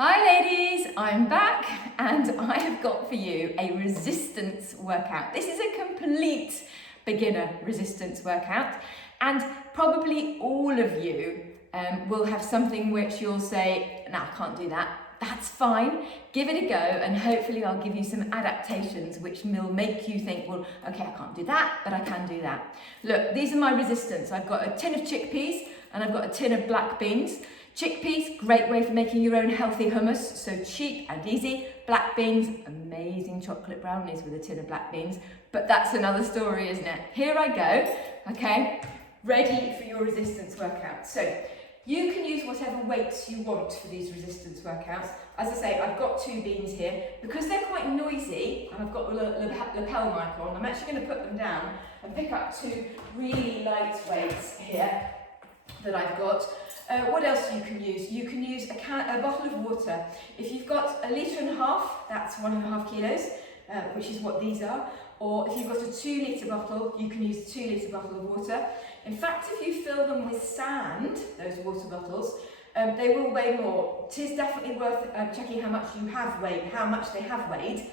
Hi ladies, I'm back and I have got for you a resistance workout. This is a complete beginner resistance workout and probably all of you will have something which you'll say, no, I can't do that. That's fine, give it a go and hopefully I'll give you some adaptations which will make you think, well, okay, I can't do that, but I can do that. Look, these are my resistance. I've got a tin of chickpeas and I've got a tin of black beans. Chickpeas, great way for making your own healthy hummus, so cheap and easy. Black beans, amazing chocolate brownies with a tin of black beans, but that's another story, isn't it? Here I go, okay, ready for your resistance workout. So you can use whatever weights you want for these resistance workouts. As I say, I've got two beans here. Because they're quite noisy, and I've got the lapel mic on, I'm actually going to put them down and pick up two really light weights here that I've got. What else you can use? You can use a bottle of water. If you've got 1.5 litres, that's 1.5 kilos, which is what these are. Or if you've got a 2 litre bottle, you can use a 2 litre bottle of water. In fact, if you fill them with sand, those water bottles, they will weigh more. It is definitely worth checking how much you have weighed, how much they have weighed.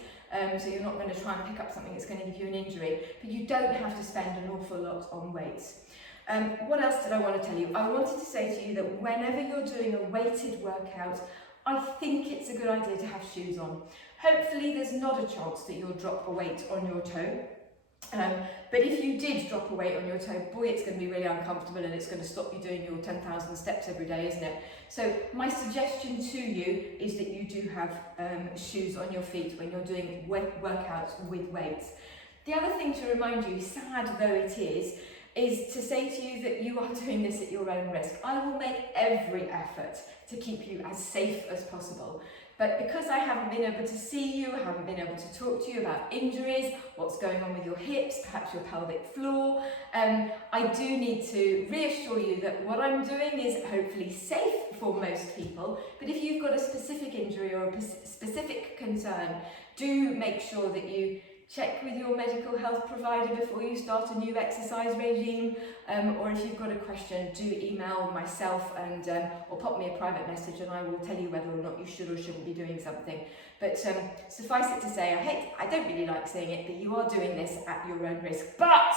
So you're not going to try and pick up something that's going to give you an injury. But you don't have to spend an awful lot on weights. What else did I want to tell you? I wanted to say to you that whenever you're doing a weighted workout, I think it's a good idea to have shoes on. Hopefully there's not a chance that you'll drop a weight on your toe. But if you did drop a weight on your toe, boy, it's going to be really uncomfortable and it's going to stop you doing your 10,000 steps every day, isn't it? So my suggestion to you is that you do have shoes on your feet when you're doing workouts with weights. The other thing to remind you, sad though it is to say to you that you are doing this at your own risk. I will make every effort to keep you as safe as possible. But because I haven't been able to see you, I haven't been able to talk to you about injuries, what's going on with your hips, perhaps your pelvic floor, I do need to reassure you that what I'm doing is hopefully safe for most people. But if you've got a specific injury or a specific concern, do make sure that you check with your medical health provider before you start a new exercise regime, or if you've got a question, do email myself and or pop me a private message and I will tell you whether or not you should or shouldn't be doing something. But suffice it to say, I don't really like saying it, but you are doing this at your own risk, but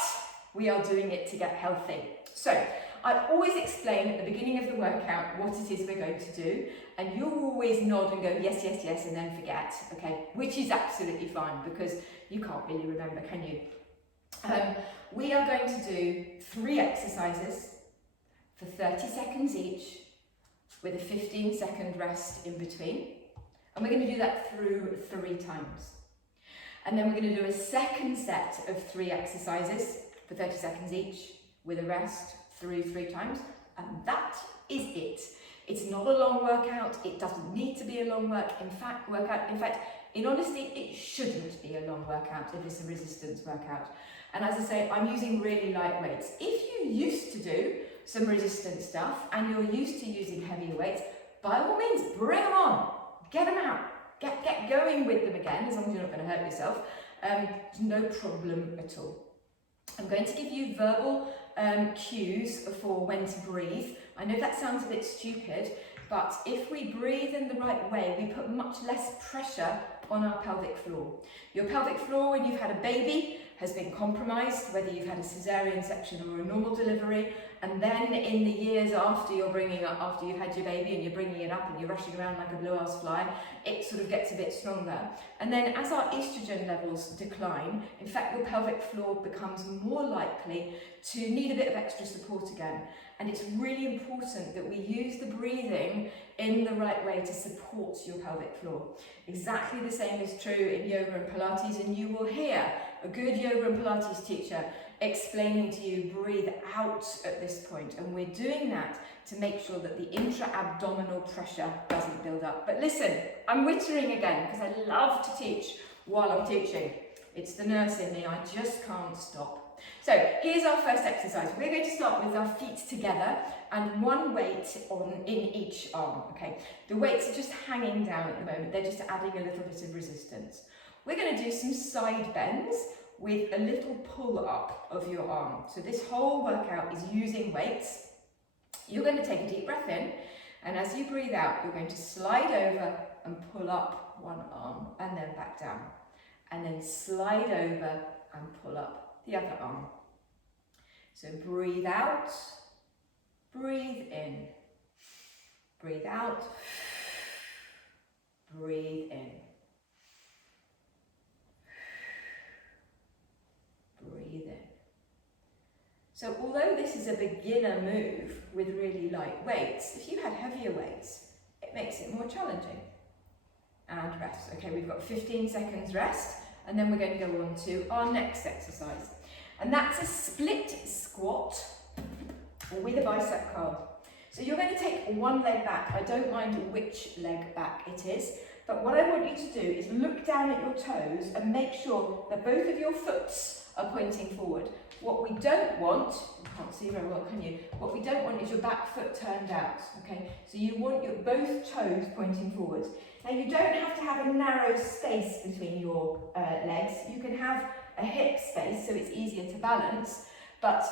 we are doing it to get healthy. So I always explain at the beginning of the workout what it is we're going to do, and you'll always nod and go yes, yes, yes, and then forget, okay? Which is absolutely fine because you can't really remember, can you? We are going to do 3 exercises for 30 seconds each with a 15-second rest in between. And we're going to do that through 3 times. And then we're going to do a second set of 3 exercises for 30 seconds each with a rest through 3 times. And that is it. It's not a long workout. It doesn't need to be a long workout. In fact, in honesty, it shouldn't be a long workout if it's a resistance workout. And as I say, I'm using really light weights. If you used to do some resistance stuff and you're used to using heavier weights, by all means, bring them on. Get them out. Get going with them again, as long as you're not going to hurt yourself. No problem at all. I'm going to give you verbal cues for when to breathe. I know that sounds a bit stupid, but if we breathe in the right way, we put much less pressure on our pelvic floor. Your pelvic floor, when you've had a baby, has been compromised, whether you've had a cesarean section or a normal delivery, and then in the years after you've had your baby and you're bringing it up and you're rushing around like a blue-ass fly, it sort of gets a bit stronger. And then as our estrogen levels decline, in fact, your pelvic floor becomes more likely to need a bit of extra support again. And it's really important that we use the breathing in the right way to support your pelvic floor. Exactly the same is true in yoga and Pilates, and you will hear a good yoga and Pilates teacher explaining to you breathe out at this point, and we're doing that to make sure that the intra-abdominal pressure doesn't build up. But listen, I'm wittering again because I love to teach while I'm teaching. It's the nurse in me, I just can't stop. So here's our first exercise. We're going to start with our feet together and 1 weight in each arm, okay? The weights are just hanging down at the moment. They're just adding a little bit of resistance. We're going to do some side bends with a little pull up of your arm. So this whole workout is using weights. You're going to take a deep breath in And as you breathe out, you're going to slide over and pull up one arm and then back down. And then slide over and pull up the other arm. So breathe out, breathe in, breathe out, breathe in, breathe in. So although this is a beginner move with really light weights, if you had heavier weights, it makes it more challenging. And rest. Okay, we've got 15 seconds rest, and then we're going to go on to our next exercise. And that's a split squat with a bicep curl. So you're going to take one leg back. I don't mind which leg back it is, but what I want you to do is look down at your toes and make sure that both of your foots are pointing forward. What we don't want, you can't see very well, can you? What we don't want is your back foot turned out, okay? So you want your both toes pointing forwards. Now you don't have to have a narrow space between your legs. You can have a hip space so it's easier to balance, but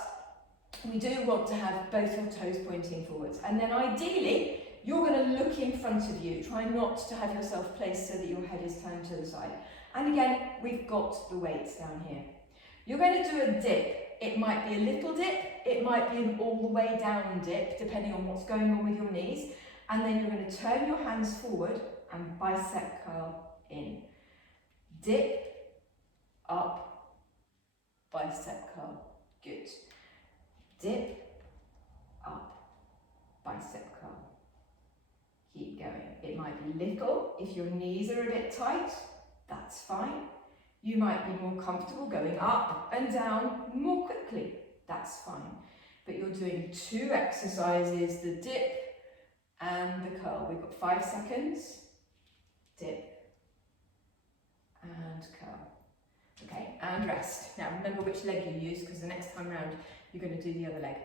we do want to have both your toes pointing forwards. And then ideally, you're going to look in front of you. Try not to have yourself placed so that your head is turned to the side. And again, we've got the weights down here. You're going to do a dip. It might be a little dip, it might be an all the way down dip, depending on what's going on with your knees. And then you're going to turn your hands forward and bicep curl in. Dip, up, bicep curl. Good. Dip, up, bicep curl. Keep going. It might be little. If your knees are a bit tight, that's fine. You might be more comfortable going up and down more quickly. That's fine. But you're doing two exercises, the dip and the curl. We've got 5 seconds. Dip and curl. Okay, and rest. Now remember which leg you use, because the next time round you're going to do the other leg.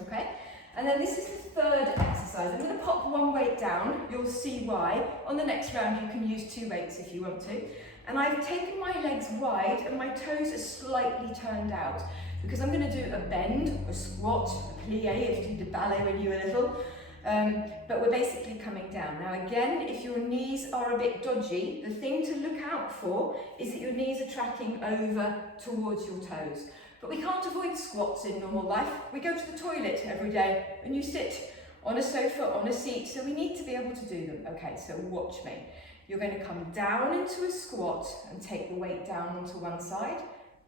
Okay, and then this is the third exercise. I'm going to pop one weight down. You'll see why. On the next round you can use 2 weights if you want to. And I've taken my legs wide and my toes are slightly turned out, because I'm going to do a bend, a squat, a plie if you did ballet when you were little. But we're basically coming down. Now again, if your knees are a bit dodgy, the thing to look out for is that your knees are tracking over towards your toes. But we can't avoid squats in normal life. We go to the toilet every day and you sit on a sofa, on a seat, so we need to be able to do them. Okay, so watch me. You're going to come down into a squat and take the weight down onto one side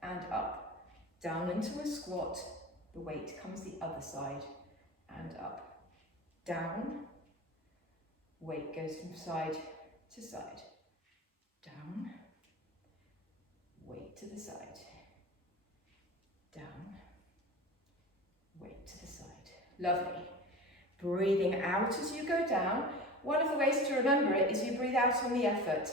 and up. Down into a squat, the weight comes the other side and up. Down, weight goes from side to side. Down, weight to the side. Down, weight to the side. Lovely. Breathing out as you go down. One of the ways to remember it is you breathe out on the effort.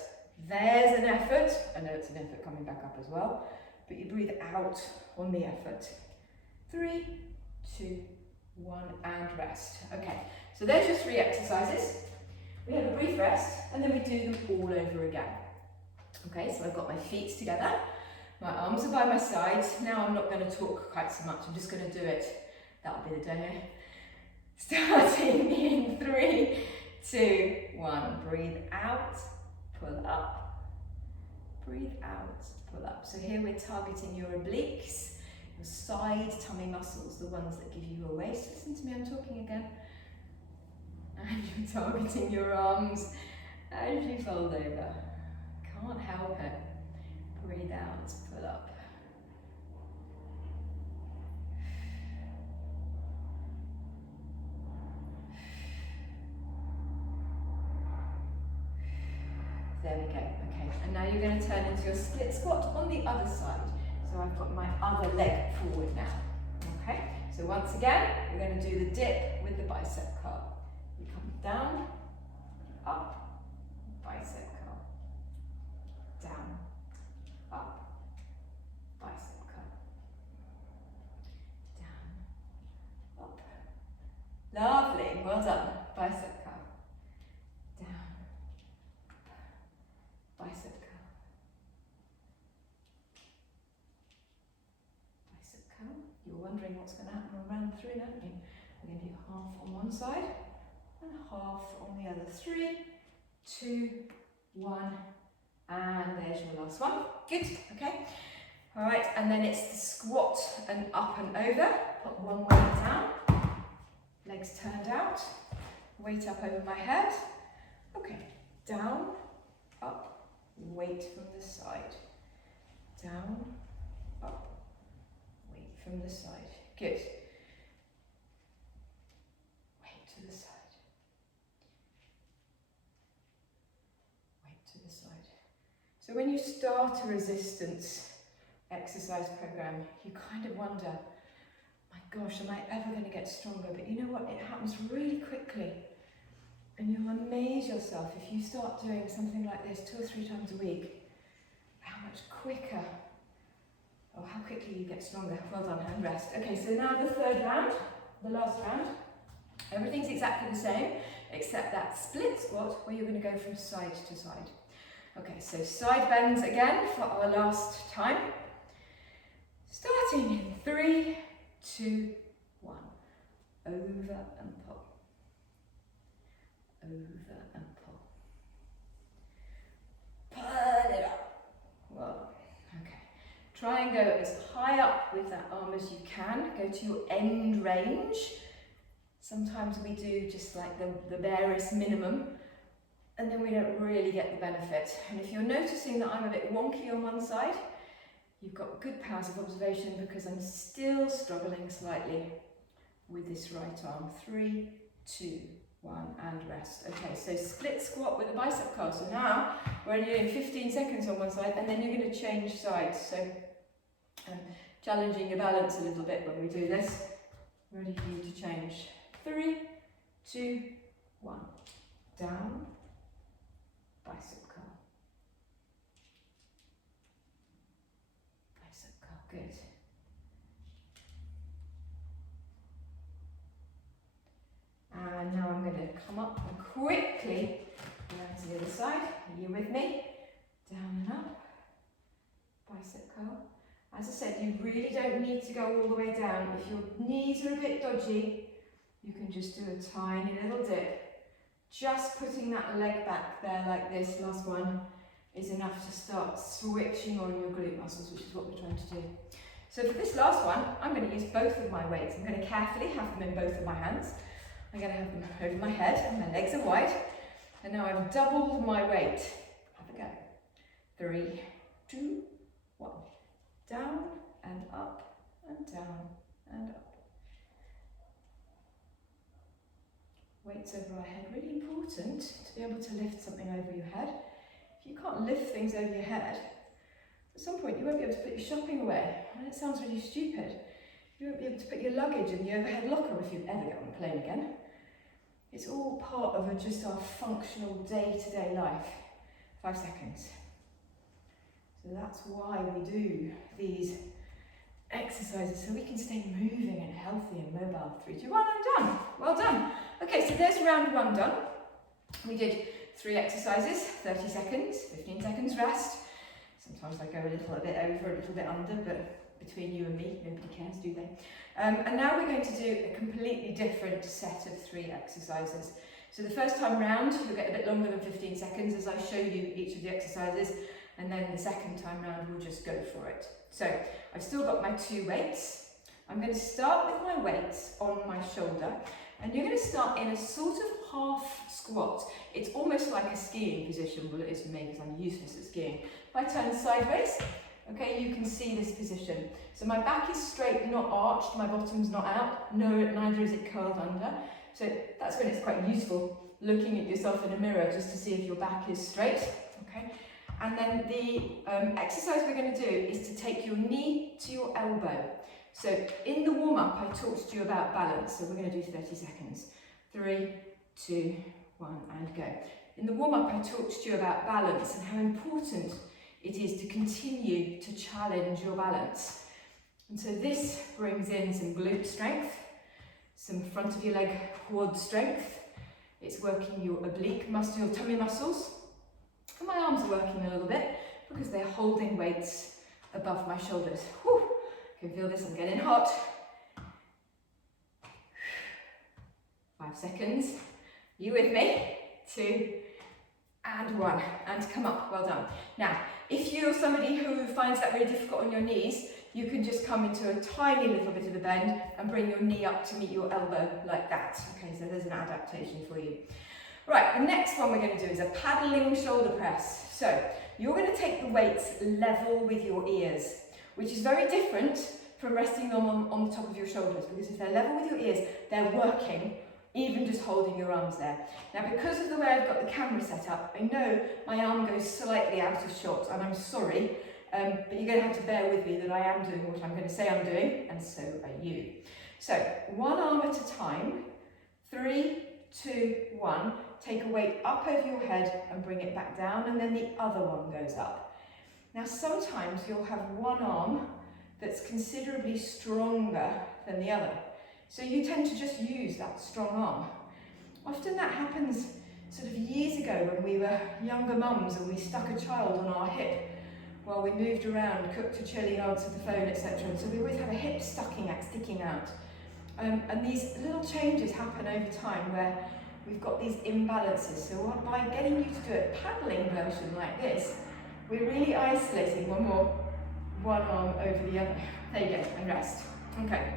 There's an effort. I know it's an effort coming back up as well, but you breathe out on the effort. 3, 2, 1, and rest. Okay, so there's your 3 exercises. We have a brief rest, and then we do them all over again. Okay, so I've got my feet together, my arms are by my sides. Now I'm not going to talk quite so much, I'm just going to do it. That'll be the demo. Starting in 3, 2, 1. Breathe out, pull up. Breathe out, pull up. So here we're targeting your obliques, your side tummy muscles, the ones that give you a waist. Listen to me, I'm talking again. And you're targeting your arms as you fold over. Can't help it. Breathe out, pull up. There we go, okay. And now you're going to turn into your split squat on the other side. So I've got my other leg forward now, okay? So once again, we're going to do the dip with the bicep curl. You come down, up, bicep curl. Down, up, bicep curl. Down, up. Lovely, well done. Bicep curl. Down, bicep curl. Bicep curl. You're wondering what's going to happen on round 3, don't you? We're going to do half on one side, and half on the other. 3, 2, 1, and there's your last one. Good, okay. All right, and then it's the squat and up and over. Put one weight down, legs turned out, weight up over my head. Okay, down, up, weight from the side. Down, up, weight from the side. Good. Weight to the side. Weight to the side. So when you start a resistance exercise program, you kind of wonder, my gosh, am I ever going to get stronger? But you know what? It happens really quickly. And you'll amaze yourself if you start doing something like this 2 or 3 times a week, how much quicker, or how quickly you get stronger. Well done, and rest. Okay, so now the third round, the last round. Everything's exactly the same, except that split squat where you're going to go from side to side. Okay, so side bends again for our last time. Starting in 3, 2, 1. Over and pull. Over and pull. Pull it up. Well, okay. Try and go as high up with that arm as you can. Go to your end range. Sometimes we do just like the barest minimum, and then we don't really get the benefit. And if you're noticing that I'm a bit wonky on one side, you've got good powers of observation because I'm still struggling slightly with this right arm. 3, 2, 1, and rest. Okay, so split squat with a bicep curl. So now we're only doing 15 seconds on one side, and then you're going to change sides. So challenging your balance a little bit when we do this. Ready for you to change. 3, 2, 1. Down, bicep curl. Bicep curl, good. And now I'm going to come up and quickly around to the other side. Are you with me? Down and up. Bicep curl. As I said, you really don't need to go all the way down. If your knees are a bit dodgy, you can just do a tiny little dip. Just putting that leg back there like this, last one, is enough to start switching on your glute muscles, which is what we're trying to do. So for this last one, I'm going to use both of my weights. I'm going to carefully have them in both of my hands. I'm going to have them over my head, and my legs are wide. And now I've doubled my weight. Have a go. 3, 2, 1. Down and up and down and up. Weights over our head, really important to be able to lift something over your head. If you can't lift things over your head, at some point you won't be able to put your shopping away. And it sounds really stupid. You won't be able to put your luggage in the overhead locker if you ever get on a plane again. It's all part of just our functional day-to-day life. 5 seconds. So that's why we do these exercises, so we can stay moving and healthy and mobile. 3, 2, 1, I'm done. Well done. Okay, so there's round 1 done. We did 3 exercises, 30 seconds, 15 seconds rest. Sometimes I go a little bit over, a little bit under, but between you and me, nobody cares, do they? And now we're going to do a completely different set of 3 exercises. So the first time round, you'll get a bit longer than 15 seconds as I show you each of the exercises, and then the second time round, we'll just go for it. So I've still got my 2 weights. I'm going to start with my weights on my shoulder, and you're going to start in a sort of half squat. It's almost like a skiing position. Well, it is for me because I'm useless at skiing. If I turn sideways, okay, you can see this position. So my back is straight, not arched, my bottom's not out, no, neither is it curled under. So that's when it's quite useful looking at yourself in a mirror just to see if your back is straight, okay? And then the exercise we're going to do is to take your knee to your elbow. So in the warm-up, I talked to you about balance, so we're going to do 30 seconds. 3, 2, 1, and go. In the warm-up, I talked to you about balance and how important it is to continue to challenge your balance. And so this brings in some glute strength, some front of your leg quad strength. It's working your oblique muscle, your tummy muscles. And my arms are working a little bit because they're holding weights above my shoulders. Whew. I can feel this, I'm getting hot. 5 seconds. You with me? 2 and 1, and come up, well done. Now, if you're somebody who finds that really difficult on your knees, you can just come into a tiny little bit of a bend and bring your knee up to meet your elbow like that. Okay, so there's an adaptation for you. Right, the next one we're going to do is a paddling shoulder press. So you're going to take the weights level with your ears, which is very different from resting them on the top of your shoulders, because if they're level with your ears, they're working, even just holding your arms there. Now, because of the way I've got the camera set up, I know my arm goes slightly out of shot, and I'm sorry, but you're going to have to bear with me that I am doing what I'm going to say I'm doing, and so are you. So, one arm at a time, 3, 2, 1, take a weight up over your head and bring it back down, and then the other one goes up. Now, sometimes you'll have one arm that's considerably stronger than the other. So you tend to just use that strong arm. Often that happens sort of years ago when we were younger mums and we stuck a child on our hip while we moved around, cooked a chili, answered the phone, etc. And so we always have a hip sticking out. And these little changes happen over time where we've got these imbalances. So by getting you to do a paddling version like this, we're really isolating one arm over the other. There you go, and rest. Okay.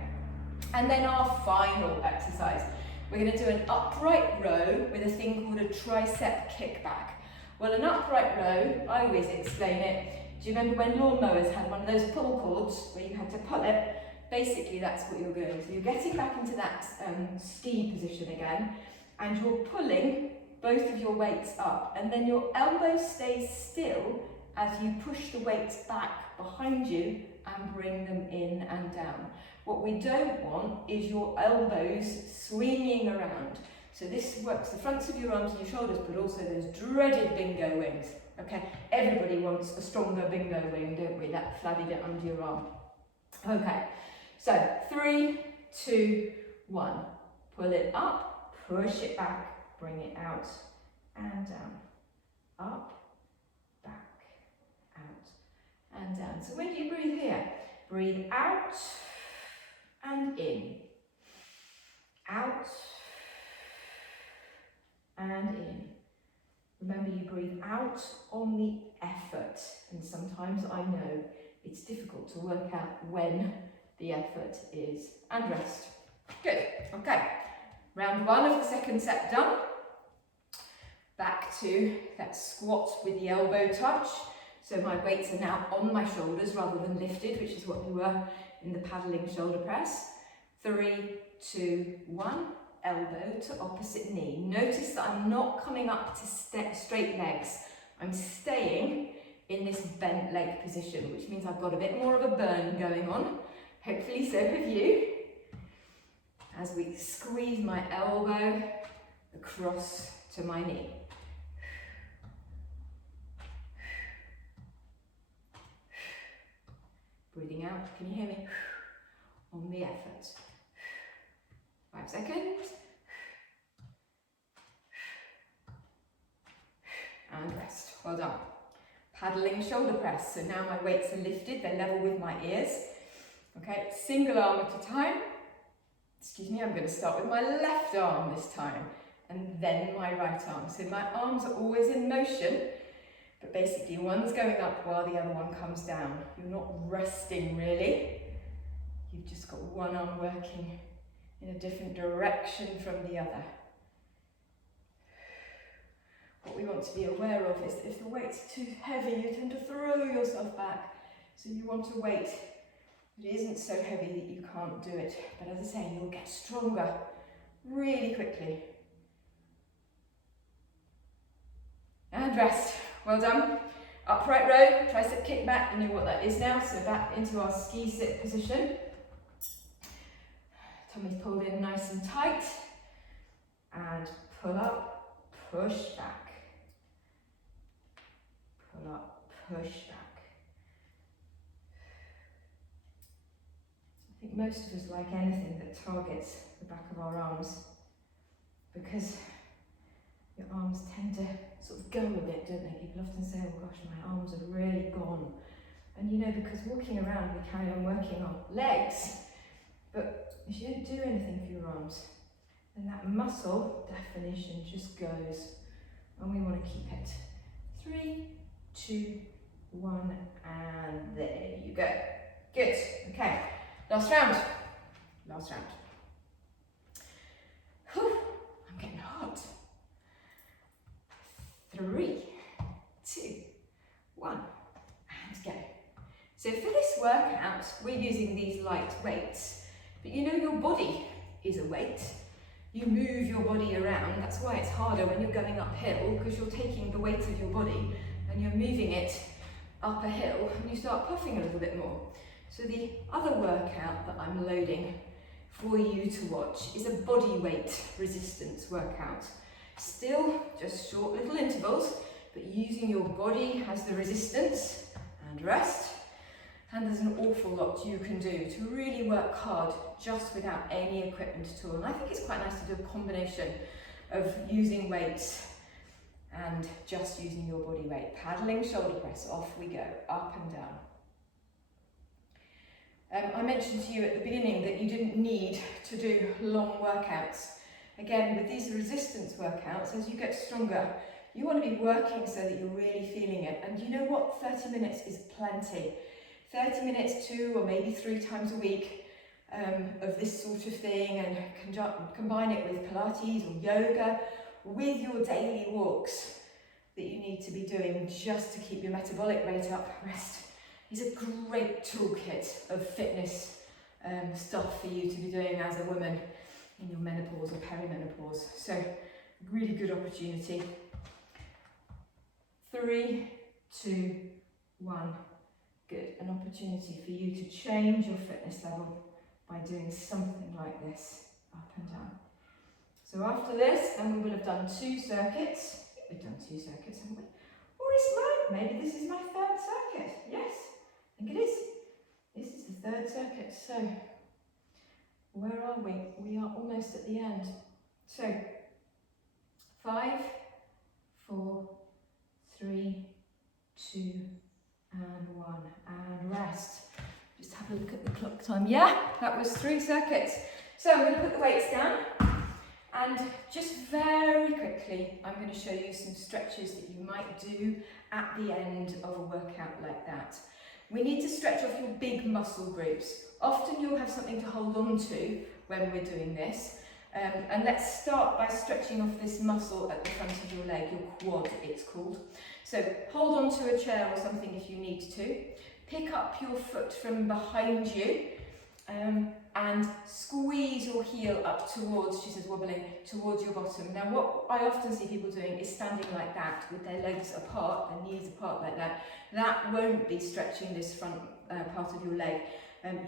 And then our final exercise. We're going to do an upright row with a thing called a tricep kickback. Well, an upright row, I always explain it. Do you remember when lawnmowers had one of those pull cords where you had to pull it? Basically, that's what you're doing. So you're getting back into that ski position again, and you're pulling both of your weights up, and then your elbow stays still as you push the weights back behind you and bring them in and down. What we don't want is your elbows swinging around. So this works the fronts of your arms and your shoulders, but also those dreaded bingo wings. Okay, everybody wants a stronger bingo wing, don't we? That flabby bit under your arm. Okay, so 3, 2, 1. Pull it up, push it back, bring it out and down. Up, back, out and down. So when you breathe here, breathe out and in. Out and in. Remember, you breathe out on the effort, and sometimes I know it's difficult to work out when the effort is. And rest. Good. Okay. Round 1 of the second set done. Back to that squat with the elbow touch. So my weights are now on my shoulders rather than lifted, which is what we were in the paddling shoulder press. 3, 2, 1. Elbow to opposite knee. Notice that I'm not coming up to straight legs. I'm staying in this bent leg position, which means I've got a bit more of a burn going on. Hopefully so have you. As we squeeze my elbow across to my knee. Breathing out, can you hear me? On the effort. 5 seconds. And rest. Well done. Paddling shoulder press. So now my weights are lifted, they're level with my ears. Okay, single arm at a time. Excuse me, I'm going to start with my left arm this time, and then my right arm. So my arms are always in motion, but basically one's going up while the other one comes down. You're not resting really. You've just got one arm working in a different direction from the other. What we want to be aware of is that if the weight's too heavy, you tend to throw yourself back. So you want a weight that isn't so heavy that you can't do it. But as I say, you'll get stronger really quickly. And rest. Well done. Upright row, tricep kick back. You know what that is now. So back into our ski sit position. Tummy's pulled in nice and tight, and pull up, push back, pull up, push back. I think most of us like anything that targets the back of our arms, because your arms tend to sort of go a bit, don't they? People often say, oh gosh, my arms are really gone. And you know, because walking around we carry on working our legs, but if you don't do anything for your arms, then that muscle definition just goes, and we want to keep it. 3, 2, 1, and there you go. Good, okay, last round. Last round. Whew, I'm getting hot. 3, 2, 1, and go. So for this workout, we're using these light weights, but you know your body is a weight. You move your body around, that's why it's harder when you're going uphill, because you're taking the weight of your body and you're moving it up a hill, and you start puffing a little bit more. So the other workout that I'm loading for you to watch is a body weight resistance workout. Still just short little intervals, but using your body as the resistance and rest. And there's an awful lot you can do to really work hard just without any equipment at all. And I think it's quite nice to do a combination of using weights and just using your body weight. Paddling shoulder press, off we go, up and down. I mentioned to you at the beginning that you didn't need to do long workouts. Again, with these resistance workouts, as you get stronger, you want to be working so that you're really feeling it. And you know what? 30 minutes is plenty. 30 minutes 2 or maybe 3 times a week of this sort of thing, and combine it with Pilates or yoga, with your daily walks that you need to be doing just to keep your metabolic rate up. Rest is a great toolkit of fitness stuff for you to be doing as a woman in your menopause or perimenopause. So really good opportunity. 3, 2, 1. Good. An opportunity for you to change your fitness level by doing something like this, up and down. So after this, then we will have done 2 circuits. We've done 2 circuits, haven't we? Or maybe this is my 3rd circuit. Yes, I think it is. This is the 3rd circuit. So where are we? We are almost at the end. So 5, 4, 3, 2, and 1, and rest. Just have a look at the clock time. Yeah, that was 3 circuits. So I'm going to put the weights down, and just very quickly, I'm going to show you some stretches that you might do at the end of a workout like that. We need to stretch off your big muscle groups. Often you'll have something to hold on to when we're doing this. And let's start by stretching off this muscle at the front of your leg, your quad it's called. So hold on to a chair or something if you need to. Pick up your foot from behind you and squeeze your heel up towards, she says wobbling, towards your bottom. Now what I often see people doing is standing like that with their legs apart, their knees apart like that. That won't be stretching this front part of your leg.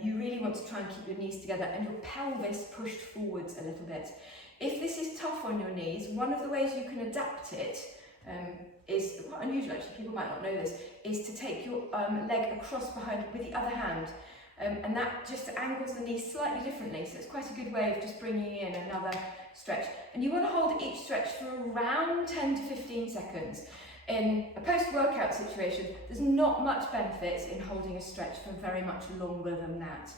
You really want to try and keep your knees together and your pelvis pushed forwards a little bit. If this is tough on your knees, one of the ways you can adapt it is quite unusual actually, people might not know this, is to take your leg across behind with the other hand. And that just angles the knee slightly differently, so it's quite a good way of just bringing in another stretch. And you want to hold each stretch for around 10 to 15 seconds. In a post-workout situation, there's not much benefit in holding a stretch for very much longer than that.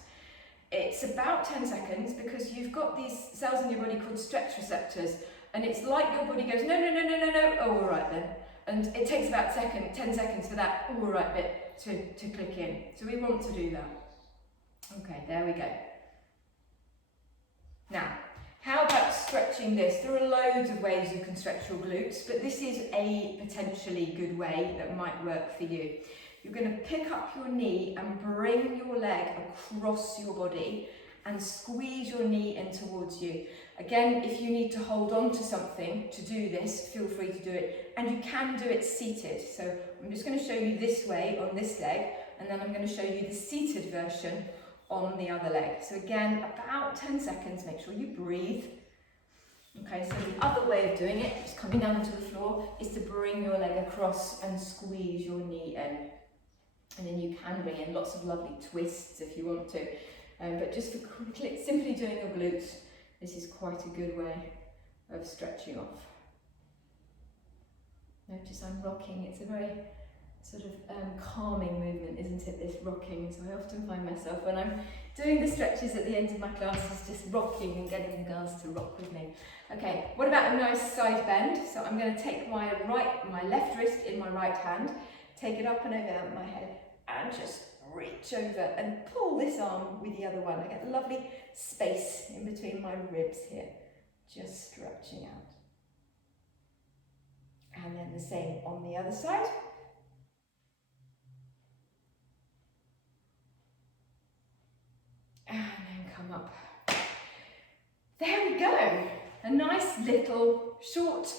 It's about 10 seconds because you've got these cells in your body called stretch receptors, and it's like your body goes, no, no, no, no, no, no, oh, all right then. And it takes about 10 seconds for that all right bit to click in. So we want to do that. Okay, there we go. Now, how about stretching this? There are loads of ways you can stretch your glutes, but this is a potentially good way that might work for you. You're going to pick up your knee and bring your leg across your body and squeeze your knee in towards you. Again, if you need to hold on to something to do this, feel free to do it. And you can do it seated. So I'm just going to show you this way on this leg, and then I'm going to show you the seated version on the other leg. So again, about 10 seconds, make sure you breathe. Okay, so the other way of doing it, just coming down onto the floor, is to bring your leg across and squeeze your knee in. And then you can bring in lots of lovely twists if you want to. But just for simply doing your glutes, this is quite a good way of stretching off. Notice I'm rocking, it's a very sort of calming movement, isn't it, this rocking? So I often find myself when I'm doing the stretches at the end of my classes just rocking and getting the girls to rock with me. Okay, what about a nice side bend? So I'm going to take my left wrist in my right hand, take it up and over my head and just reach over and pull this arm with the other one. I get a lovely space in between my ribs here, just stretching out. And then the same on the other side. And then come up. There we go. A nice little short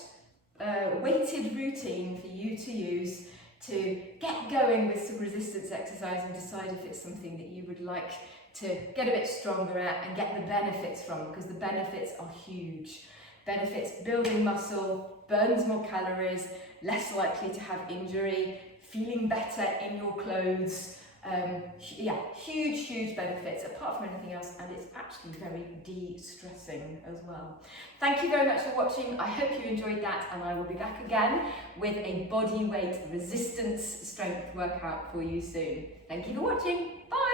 weighted routine for you to use to get going with some resistance exercise and decide if it's something that you would like to get a bit stronger at and get the benefits from, because the benefits are huge. Benefits: building muscle, burns more calories, less likely to have injury, feeling better in your clothes. Yeah, huge benefits apart from anything else, and it's actually very de-stressing as well. Thank you very much for watching. I hope you enjoyed that, and I will be back again with a body weight resistance strength workout for you soon. Thank you for watching. Bye.